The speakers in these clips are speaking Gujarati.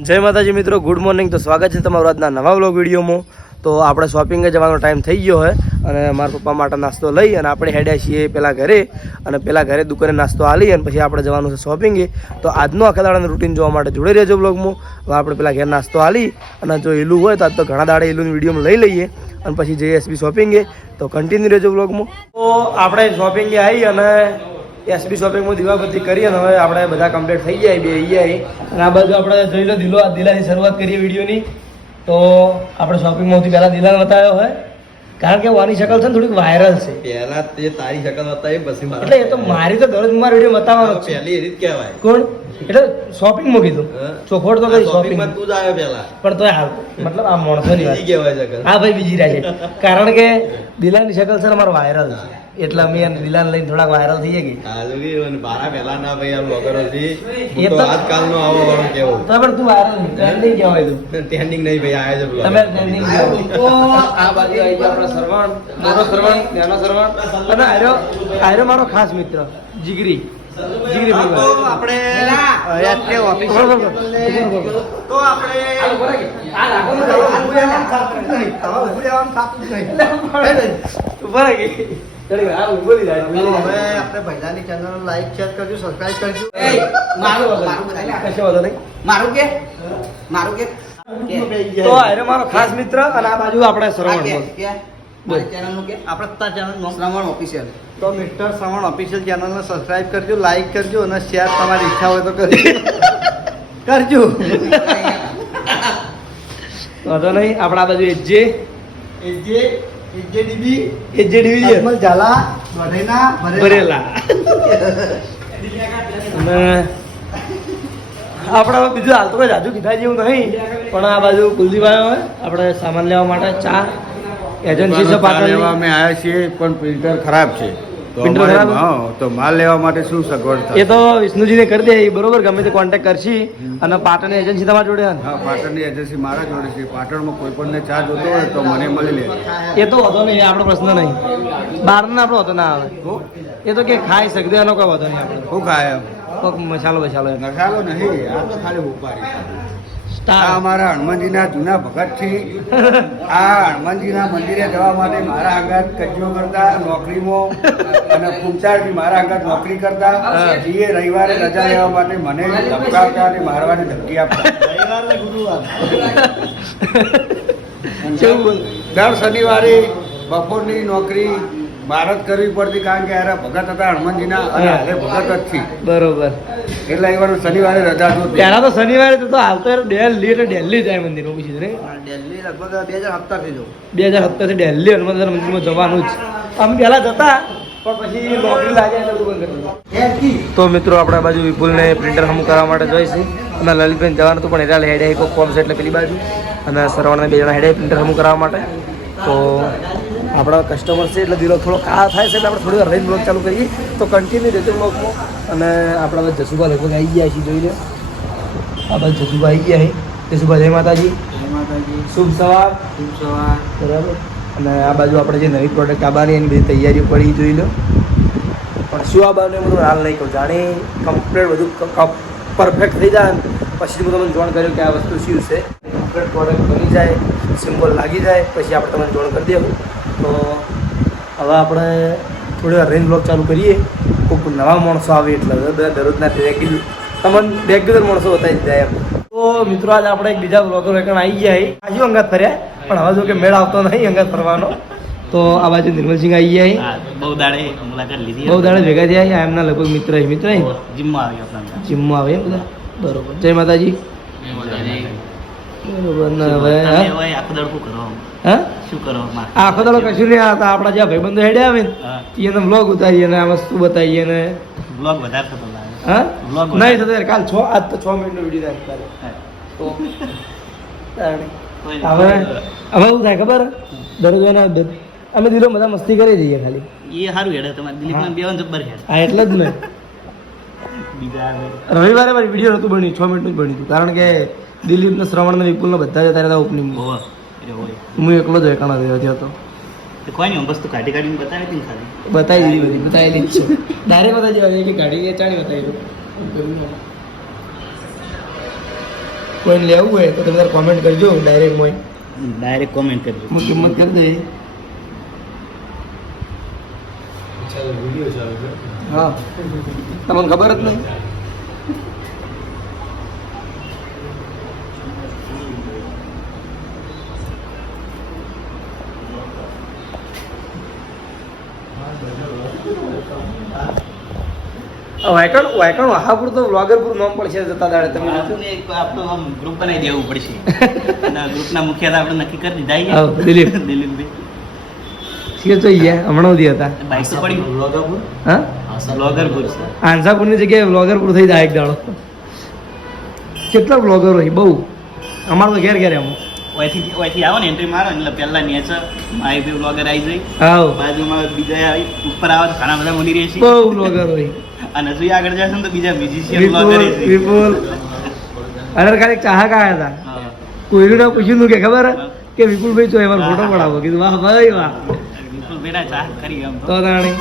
જય માતાજી મિત્રો ગુડ મોર્નિંગ તો સ્વાગત છે તમારું આજના નવા વ્લોગ વિડીયોમાં. તો આપણે શોપિંગે જવાનો ટાઈમ થઈ ગયો હોય અને મારા પપ્પા માટે નાસ્તો લઈ અને આપણે હેડ્યા છીએ પેલા ઘરે અને પેલા ઘરે દુકાને નાસ્તો આલી અને પછી આપણે જવાનું છે શોપિંગે તો આજનો આખા દાડાનું રૂટીન જોવા માટે જોડે રહેજો બ્લોગમાં હવે આપણે પેલા ઘેર નાસ્તો આલી અને જો એલું હોય તો આજ તો ઘણા દાડે એલું વિડીયોમાં લઈ લઈએ અને પછી જઈએ એસબી શોપિંગે તો કન્ટિન્યુ રહેજો બ્લોગમાં તો આપણે શોપિંગે આવી અને એસબી શોપિંગમાં દીવાબત્તી કરી અને હવે આપણે બધા કમ્પ્લીટ થઈ જાય બે ગયા અને આ બાજુ આપણે જોઈ લો દિલો આ દિલાની શરૂઆત કરીએ વિડીયોની. તો આપણે શોપિંગમાંથી પહેલાં દિલાને બતાવ્યો હોય. કારણ કે વાની શકલ છે ને થોડીક વાયરલ છે. પહેલા તે તારી શકલ બતાવી પછી એટલે એ તો મારી તો દરરોજ મારો વીડિયો બતાવવાનો છે. પહેલી એ રીત કહેવાય. કોણ? એટલે શોપિંગમાં કીધું હા. ચોખવટ તો કઈ આ શોપિંગ તું જ આવ્યો પહેલા. પણ તોય હાલ મતલબ આ માણસોની વાત. બીજી કહેવાય શકલ હા ભાઈ બીજી રહે છે. કારણ કે દિલાની શકલ સર ને અમારો વાયરલ છે. એટલે અમે એને દિલાન લઈને થોડાક વાયરલ થઈએ કે. હાલો કે અને બારા પહેલા ના ભાઈ આ બ્લોગરો થી એ તો તો- આજકાલનો આવો વાળો કેવો. તો પણ તું વાયરલ ટ્રેન્ડિંગ કહેવાય તું? ટ્રેન્ડિંગ નહીં ભાઈ આયા છે તમે ટ્રેન્ડિંગ તો આ બાજુ આવી ગયો આપણો સરવણ મારો સરવણ નાનો સરવણ. અને આર્યો આર્યો મારો ખાસ મિત્ર જીગરી. મારું કે? મારું કે? તો મારો ખાસ મિત્ર અને આ બાજુ આપણે સરવણ તો મિસ્ટર શ્રવણ ઓફિશિયલ ચેનલને સબસ્ક્રાઇબ કરજો લાઈક કરજો અને શેર તમારી ઈચ્છા હોય તો કરજો. કરજો. વાંધો નહીં આપણા આ બાજુ AJ AJ AJ DB. AJ division Ajmal Zala દોઢેના ભરેલા. અને આપણે બીજું હાલ તો કોઈ જાજુ કીધા જેવું નહીં પણ આ બાજુ કુલદીપ હોય આપણે સામાન લેવા માટે ચા એજન્સી છે લેવા અમે આવ્યા છીએ પણ પ્રિન્ટર ખરાબ છે. તો ખરાબ? તો માલ લેવા માટે શું સગવડ એ તો વિષ્ણુજીને કરી દે એ બરોબર ગમે તે કોન્ટેક્ટ કરશી. અને પાટણની એજન્સી તમારા જોડે હે પાટણની એજન્સી મારા જોડે છે. પાટણમાં કોઈ પણ ચા જોતો હોય તો મને મળી લે. એ તો વધો નહીં આપણો પ્રશ્ન નહીં. બહારના આપણો વધો ના આવે એ તો કે ખાઈ શકદે એનો કોઈ વધો નહીં આપણે. શું ખાય મસાલો બસાલો એમ. નહીં આ તો ખાલી ઉપાડી. આ અમારા હનુમાનજીના જૂના ભગત છે આ હનુમાનજીના મંદિરે જવા માટે મારા આગળ કજિયો કરતા નોકરીમાં અને પૂંચાળથી મારા આગળ નોકરી કરતા. એ રવિવારે રજા લેવા માટે મને ધમકાવતા અને મારવાની ધમકી આપતા. દર શનિવારે બપોરની નોકરી ભારત કરવી પડતી કારણ કે યાર ભગત હતા હનુમાનજીના અને હાલે ભગત જ છે બરોબર. એટલે એ વાર શનિવારે રજા તો પહેલા તો શનિવારે તો હાલ તો યાર દિલ્હી એટલે દિલ્હી જાય મંદિર ને દિલ્હી લગભગ બે હજાર સત્તરથી જો. બે હજાર સત્તરથી દિલ્હી હનુમાન મંદિરમાં જવાનું જ. અમે પહેલા જતા એટલે. તો મિત્રો આપણા બાજુ વિપુલને પ્રિન્ટર હમ કરવા માટે જોઈશું અને લલિતભાઈ જવાનું હતું પણ એરા હેડે એક ફોર્મ છે એટલે પેલી બાજુ. અને સરવાણને બે જણા હેડે પ્રિન્ટર હમ કરવા માટે. તો આપણા કસ્ટમર છે એટલે દિલો થોડો કા થાય છે એટલે આપણે થોડી વાર રહીને બ્લોગ ચાલુ કરીએ. તો કન્ટિન્યુ રહેજો બ્લોગમાં અને આપણા બધા જસુભા લગભગ આવી ગયા છીએ જોઈ લો. આ બધા જસુભા આવી ગયા છે. જસુભા જય માતાજી. શુભ સવાર. બરાબર? અને આ બાજુ આપણે જે નવી પ્રોડક્ટ આવવાની એની બધી તૈયારીઓ પડી જોઈ લો. પણ શું આ બાજુ બધું હાલ નહીં કહું. જાણે કમ્પ્લીટ બધું પરફેક્ટ થઈ જાય ને પછી હું તમને જોણ કર્યું કે આ વસ્તુ શું છે. કમ્પ્લેટ પ્રોડક્ટ બની જાય સિમ્બોલ લાગી જાય પછી આપણે તમને જોણ કરી દેવું. તો હવે આપણે થોડી વાર રેન્જ બ્લોક ચાલુ કરીએ. ખૂબ નવા માણસો આવે એટલે બધા દરરોજના રેગ્યુલર તમને રેગ્યુલર માણસો બતાવી જાય એમ. તો મિત્રો આજે આપણે એક બીજા બ્લોગર વેકણ આવી ગયા આજુ અંગાત ફર્યા પણ હવે જો કે મેળ આવતો નહીં અંગાત ફરવાનો. તો આ બાજુ નિર્મલસિંહ આવી ગયા છે. બહુ દાડે મુલાકાત લીધી બહુ દાડે ભેગા થયા એમના લગભગ મિત્ર મિત્ર જીમમાં આવ્યો જીમમાં આવે બધા. બરોબર. જય માતાજી? આખો દાડો કશું નહીં આવતા આપણા જ્યાં ભાઈબંધો હેડે આવે ને એને બ્લોગ ઉતારીએ ને આ વસ્તુ બતાવીએ ને. બ્લોગ વધારે થતો લાગે. નહીં થતો યાર કાલ છ આજ તો છ મિનિટનો વીડિયો થાય તારે. તો તારે. હવે હવે શું થાય ખબર? દરરોજ એના અમે દિલો બધા મસ્તી કરી દઈએ ખાલી. એ સારું હેડે તમારે દિલીપના બેવાન જબ્બર હેડ. હા એટલે જ ને. રવિવારે મારી વીડિયો નહોતું બન્યું છ મિનિટનું જ બન્યું હતું. કારણ કે દિલીપ ને શ્રવણ ને વિપુલ ને બધા જતા રહેતા ઓપનિંગ હું એકલો જ એકાણા રહ્યો હતો તો કોઈ નહીં વસ્તુ કાઢી કાઢીને બતાવી હતી ખાલી. બતાવી દીધી બધી. બતાવેલી જ છે. ડાયરેક્ટ બતાવી દેવાની કે ગાડી ચાણી બતાવી દો કોઈને લેવું હોય તો તમે કોમેન્ટ કરજો ડાયરેક્ટ મોય ડાયરેક્ટ કોમેન્ટ કરજો. હું કિંમત કરી દઈ હા. તમને ખબર જ નહીં? વાયકણ વાયકણ વહાપુર તો વ્લોગરપુર નામ પડશે જતા દાડે તમે. આપણું આમ ગ્રુપ બનાવી દેવું પડશે. ગ્રુપના મુખ્ય આપણે નક્કી કરી દીધા દિલીપ. દિલીપભાઈ. શીખે તો ઈ હમણાં સુધી હતા. બાઈક તો પડ્યું હા? બ્લોગર છે આંસાપુરની જગ્યાએ વ્લોગરપુર થઈ જાય એક દાડો. કેટલા વ્લોગર હોય? બહુ. અમારે તો ઘેર ઘેર એમ. ઓયથી ઓયથી આવો ને એન્ટ્રી મારો ને એટલે પહેલા નેચર બી આવી જાય આવો બાજુમાં બીજા આવી, ઉપર આવે ઘણા બધા મળી રહે છે. બહુ વ્લોગર હોય. અને હજુ આગળ જશે ને તો બીજા મ્યુઝિશિયન વિપુલ બ્લોગર છે. વિપુલ. અરે ખાલી ચાહક આવ્યા હતા. હા. કોઈનું પૂછ્યું કે ખબર? હે? કે વિપુલભાઈ તો એમાં ફોટો પડાવો. કીધું વાહ ભાઈ વાહ. વિપુલ બેટા ચાહ કરી આમ તો. તાણી.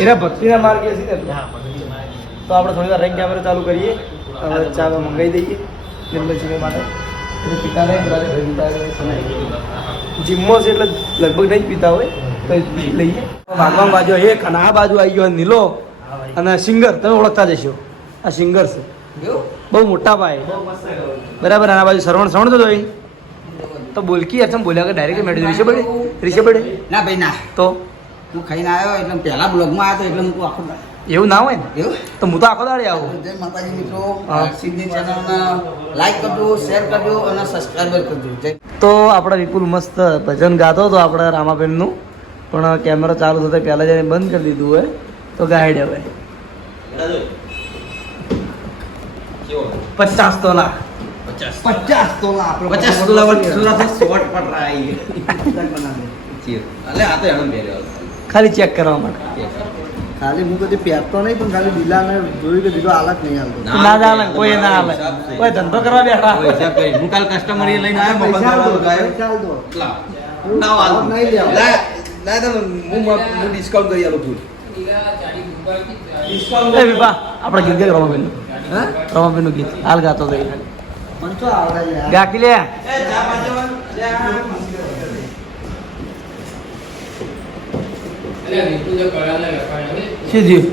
એના ભક્તિના માર્ગે છે ને તો. આપણે થોડી વાર રેન્ક કેમેરા ચાલુ કરીએ. હવે ચા મંગાવી દઈએ. નિર્મલસિંહ માટે. એટલે પીતા નહીં પેલા ઘરે પીતા. જીમમાં છે એટલે લગભગ નહીં જ પીતા હોય. તો લઈએ. ભાગવાન બાજુ એક અને આ બાજુ આવી ગયો નીલો અને સિંગર. તમે ઓળખતા જશો આ સિંગર છે. બહુ મોટા ભાઈ બરાબર આના આ બાજુ શ્રવણ શ્રવણ તો જોઈ. તો બોલકી યાર તમે બોલ્યા કે ડાયરેક્ટ મેળવી રિષભ પડે રિષભ ના ભાઈ ના. તો? હું ખાઈને આવ્યો એટલે પહેલા બ્લોગમાં આવ્યો એટલે હું આખો એવું ના હોય ને? એવું? તો હું તો આખો દાડે આવું. જય માતાજી મિત્રો સિદ્ધિ ચેનલને લાઈક કરજો શેર કરજો અને સબસ્ક્રાઈબર કરજો. જય તો આપણે વિપુલ મસ્ત ભજન ગાતો હતો આપણે રામાબેનનું. પણ કેમેરો ચાલુ થતા પહેલાં જઈને બંધ કરી દીધું હોય તો ગાઈડ હવે. પચાસ તોલા. પચાસ. પચાસ તોલા આપણે પચાસ તોલા તોલા તો શોર્ટ પણ રાઈ. એટલે આ તો એમ પહેર્યો ખાલી ચેક કરવા માટે. ખાલી હું કદી પહેરતો નહીં પણ ખાલી દિલાને જોયું કે દીધો હાલત નહીં હાલતો. ના હાલે કોઈ ના હાલે. કોઈ ધંધો કરવા બેઠા. હોય હું કાલ કસ્ટમર લઈને આવ્યો મોબાઈલ ચાલતો ના હાલ નહીં લેવા. ના ના હું હું ડિસ્કાઉન્ટ કરી આલું છું આપણે ગીત ગાય રમાબેનનું ગીત. હાલ ગાતો થઈ ગાકી લે. શું થયું?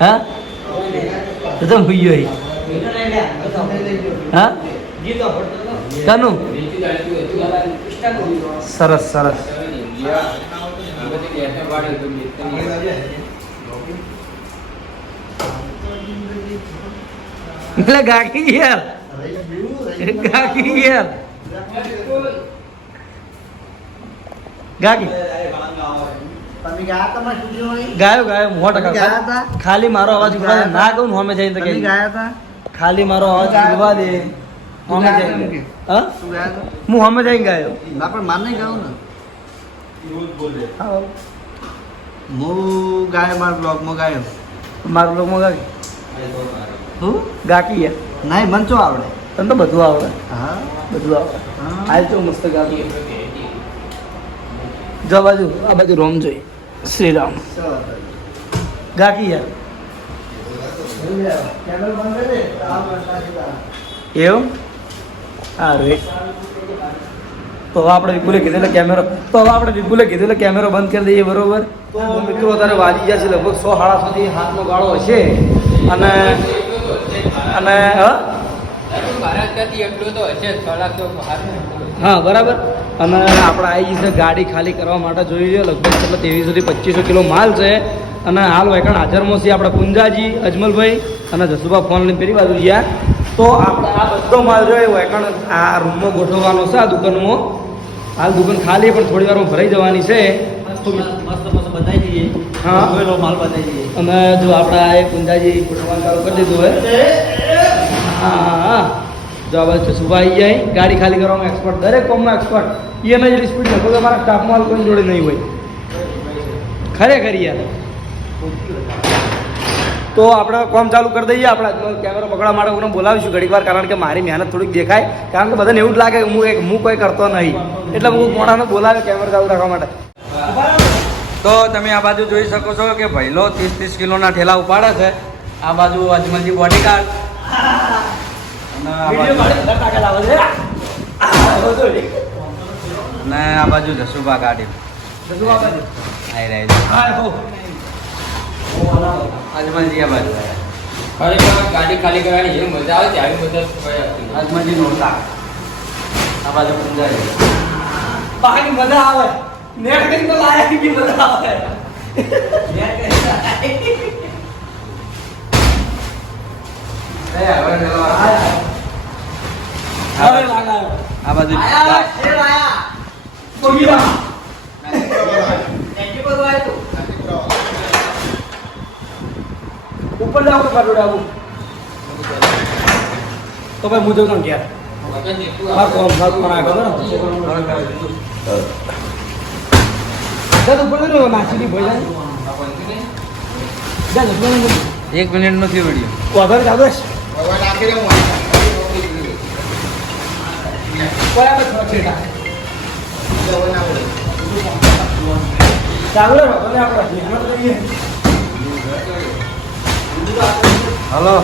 હા? તો તમે ભૂઈ ગયો હા? કાનું સરસ સરસ. એટલે ગાકી યાર ગાકી યાર તમે ગયા? ગાયો ગાયો સો ટકા ગયા? ખાલી મારો અવાજ ઊભા દે ના કહું હોમે જઈને તો કે ગયા હતા? ખાલી મારો અવાજ ઊભા દે. હોમે જઈને. હા? ગયા? હું હોમે જઈને ગાયો. ના પણ માર નહીં ગાઉં ને. હા. ગાયો મારા બ્લોગમાં ગાયો. મારો લોકો ગાકી હું? ગાકી યાર. નહીં મને તો આવડે. તને તો બધું આવડે. હા? બધું આવડે. હાલ તો મસ્ત ગાતું. જો બાજુ આ બાજુ રોમ જોઈ. શ્રી રામ ગાકી યાર. એવું? હા રે તો હવે આપણે વિપુલે કીધું એટલે કેમેરો તો હવે આપણે વિપુલે કીધું એટલે કેમેરો બંધ કરી દઈએ બરોબર? તો મિત્રો અત્યારે વાજી ગયા છે લગભગ સો સાડા સુધી હાથનો ગાળો હશે. અને અને હા? હા બરાબર. અને આપણે આવી જશે ગાડી ખાલી કરવા માટે જોઈ લો લગભગ એટલે ત્રેવીસોથી પચીસો કિલો માલ છે. અને હાલ વેકણ હાજરમાં આપણા આપણે પુંજાજી અજમલભાઈ અને જસુભા ફોન લઈને પેલી બાજુ ગયા તો આપણે આ બધો માલ જોઈએ વેકણ આ રૂમમાં ગોઠવવાનો છે આ દુકાનમાં. હાલ દુકાન ખાલી પણ થોડી વારમાં ભરાઈ જવાની છે. અને જો આપણા એ એક પુંજાજી ચાલુ કરી દીધું હોય હા હા જો આ સુભાઈ આવી જાય ગાડી ખાલી કરવામાં એક્સપર્ટ દરેક કોમમાં એક્સપર્ટ એના જેટલી સ્પીડ લખો તો મારા સ્ટાફમાં કોઈ જોડે નહીં હોય. ખરેખર યાર. તો આપણે કોમ ચાલુ કરી દઈએ આપણે કેમેરો પકડવા માટે હું બોલાવીશું ઘડીક વાર કારણ કે મારી મહેનત થોડીક દેખાય. કારણ કે બધાને એવું જ લાગે કે હું એક હું કોઈ કરતો નહીં. એટલે હું મોડાને બોલાવે કેમેરો ચાલુ રાખવા માટે. તો તમે આ બાજુ જોઈ શકો છો કે ભૈલો ત્રીસ ત્રીસ કિલોના ઠેલા ઉપાડે છે. આ બાજુ અજમલજી તાકાત આવે છે. આ, અને આ બાજુ જસુભા ગાડી. આજમલજી આ બાજુ. ગાડી ખાલી કરવાની મજા આવે છે આવી મજા. આજમલજી નોરતા. આ બાજુ પૂંજારી બાકી મજા આવે. કે મજા આવે? એ है હું જઉં ઘેર વગર જેટલું માર કોમ માર કોમ આ ખબર દાદા ઉપર જઈને નાસી ભાઈ જાય જા જતો ને એક મિનિટ નો થયો વીડિયો વધારે ચાલુ છે કોઈ આવે થોડા છેટા ચાલુ રહે ભલે આપણે મહેનત કરીએ હલો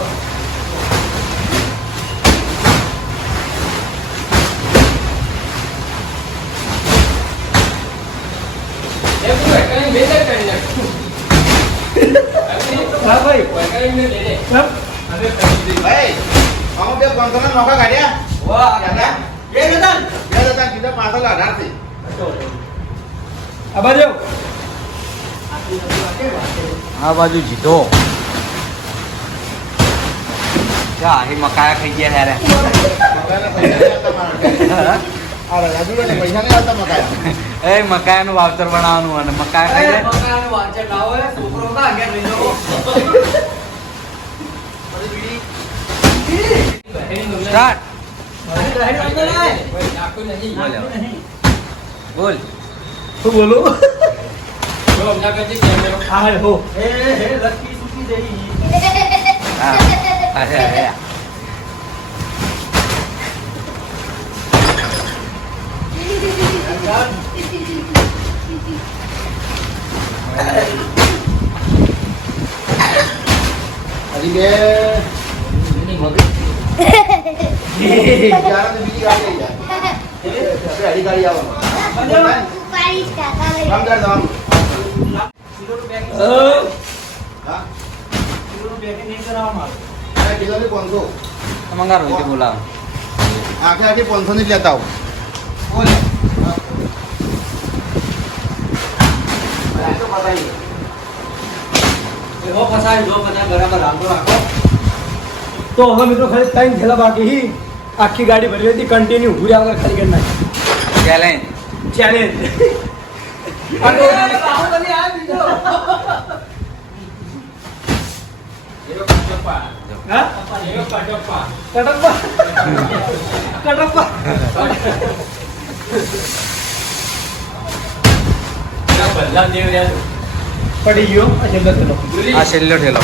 એ તું વૈકલ્પિક બે જ કરી નાખ. હા ભાઈ વૈકલ્પિક બે દે. સર હવે કરી દે. ભાઈ અમુક બે પાંચસો ના નોકા કાઢ્યા વાહ, બે દાદા બે દાદા સીધા પાછળ અઢારથી આ બાજુ આ બાજુ જીતો અહીં મકાયા ખાઈ ગયા હેરે એ મકાયાનું વાવતર બનાવવાનું અને મકાયા ખાઈ જાય મકાનનું વાંચન છોકરો ના આગળ લઈ જવો. સ્ટાર્ટ બોલ. શું બોલું. હા હો હા. મંગાર હોય બોલાવો આખે આખી પાંચસો ની જ લેતા આવો જો ફસાય, જો ફસાય, બરાબર રાખો, રાખો. તો હવે મિત્રો ખાલી ત્રણ થેલા બાકી હી આખી ગાડી ભરી હતી કન્ટિન્યુ ઊભી રહ્યા વગર ખાલી કરી નાખી ચેલેન્જ ચેલેન્જ એરો કટપ્પા. હા એરો કટપ્પા. કટપ્પા કટપ્પા પેલા બલ્લામ દેવ રહ્યા છે. પડી ગયો આ છેલ્લો ગુરી. આ છેલ્લો ઠેલો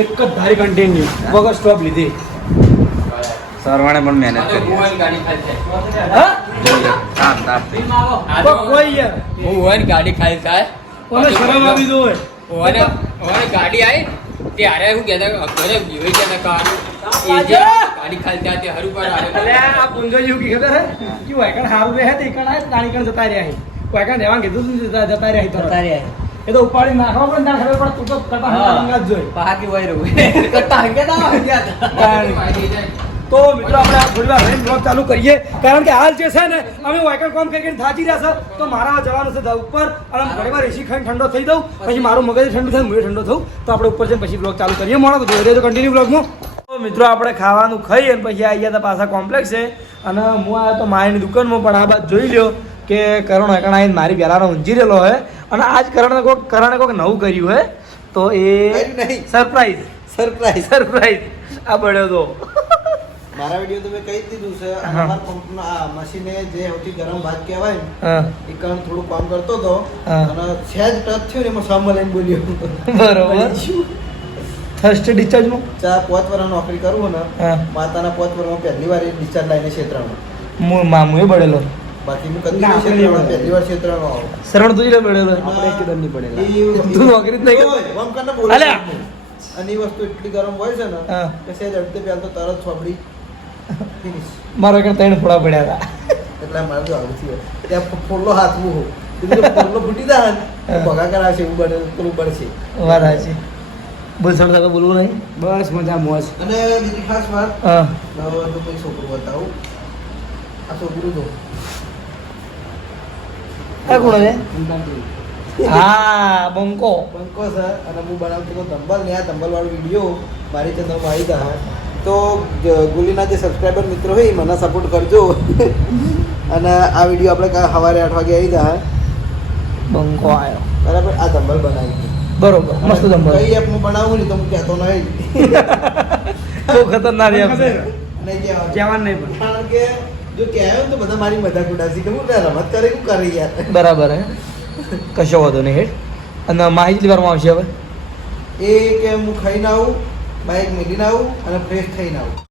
એક જ ધારી કન્ટિન્યુ વગર સ્ટોપ લીધી સરવાણે પણ મહેનત કરી. ગાડી ખાલી થાય. શરમ આવી દો ઓને ઓને ગાડી આવી ત્યારે હું કહેતા ઘરે ગયો કે ગાડી ખાલી ત્યાં તે હરું પર આવે. આ પુંજો જેવું કી ખબર હે. કે વાયકણ હારું રહે તે કણ આય તાણી કણ જતા રહ્યા હે. વાયકણ દેવાન કીધું તું જતા જતા રહ્યા હે જતા રહ્યા એ તો ઉપાડી નાખવા પણ તાર ખબર પડે તું તો કટા હંગા જ જોઈ પાકી વઈ રહ્યું કટા હંગે ના તો. મિત્રો આપણે આ થોડી વાર રહીને બ્લોગ ચાલુ કરીએ. કારણ કે હાલ જે છે ને અમે વાયકણ કામ કરી કરીને થાકી રહ્યા છે. તો મારા જવાનું છે ઉપર. અને ઘણી વાર એસી ખાઈને ઠંડો થઈ દઉં પછી મારું મગજ ઠંડુ થાય હું ઠંડો થઉં તો આપણે ઉપર જઈને પછી બ્લોગ ચાલુ કરીએ. મોડો તો જોઈ રહેજો કન્ટિન્યુ બ્લોગમાં મિત્રો આપણે ખાવાનું ખાઈ અને પછી આવી ગયા હતા પાછા કોમ્પ્લેક્સ છે. અને હું આવ્યો તો માયની દુકાનમાં પણ આ બાદ જોઈ લ્યો કે કરણ હકણ આવીને મારી પહેલાનો ઊંઝી રહેલો હે. અને આજ કરણે કોઈક કરણે કોઈક નવું કર્યું હે. તો એ નહીં. સરપ્રાઈઝ સરપ્રાઈઝ સરપ્રાઈઝ આ પડ્યો તો. મારા વીડિયો તમે કહી જ દીધું છે. અમારા પંપના આ મશીને જે સૌથી ગરમ ભાત કહેવાય ને એ કારણ થોડું કામ કરતો હતો. અને અને સહેજ ટચ થયો ને એમાં સામે લઈને બોલ્યો. બરોબર. થર્સ્ટ ડિસ્ચાર્જમાં ચા પાંચ વાર નોકરી કરું ને માતાના પાંચ વારમાં પહેલી વાર ડિસ્ચાર્જ લઈને ક્ષેત્રમાં. હું મામુએ બળેલો. બાકી હું કદી ક્ષેત્રમાં પહેલી વાર ક્ષેત્રમાં આવું. શ્રવણ તું જ મેળવેલો આપણે એકદમ નહીં પડેલા. તું નોકરી જ નહીં કરતો આમ કરને બોલ! છે. અને એ વસ્તુ એટલી ગરમ હોય છે ને કે સેજ અડધે પહેલા તો તરત છોપડી ફિનિશ મારો એક ત્રણ ફોડા પડ્યા એટલે મારે જો આવું થયું. ત્યાં ફોડલો હાથવું હો કીધું ફોડલો ફૂટી જાય ને તો ભગા કરાવશે એવું બને પેલું બનશે. હતા વાત સાચી બોલ સાથે બોલવું નહીં? બસ મજા મોજ અને બીજી ખાસ વાત હા. તો કોઈ છોકરું બતાવું. આ છોકરું તો. આ કોણ છે? હા બંકો. પંકો છે અને હું બનાવતો તો ધંબલ ને આ તંબલ વાળો વીડિયો મારી ચેનલમાં આવી ગયા તો ગુલીના જે સબસ્ક્રાઈબર મિત્રો હોય એ મને સપોર્ટ કરજો. અને આ વીડિયો આપણે સવારે આઠ વાગે આવી ગયા બંકો આવ્યો બરાબર? આ તંબલ બનાવી બરોબર મસ્ત દંબર કઈ હું બનાવું ને તો હું કહેતો નહીં. બહુ ખતરનાક એપ છે. નહીં કહેવાનું. કહેવાનું નહીં પણ. કારણ કે જો કહેવાય ને તો બધા મારી મજાક ઉડાવશે કે હું રમત કરે શું કરે યાર. બરાબર હે. કશો વાંધો નહીં હેડ. અને માહિતી લેવામાં આવશે હવે. એ કે હું ખાઈને આવું બાઇક મેળીને આવું અને ફ્રેશ થઈને આવું.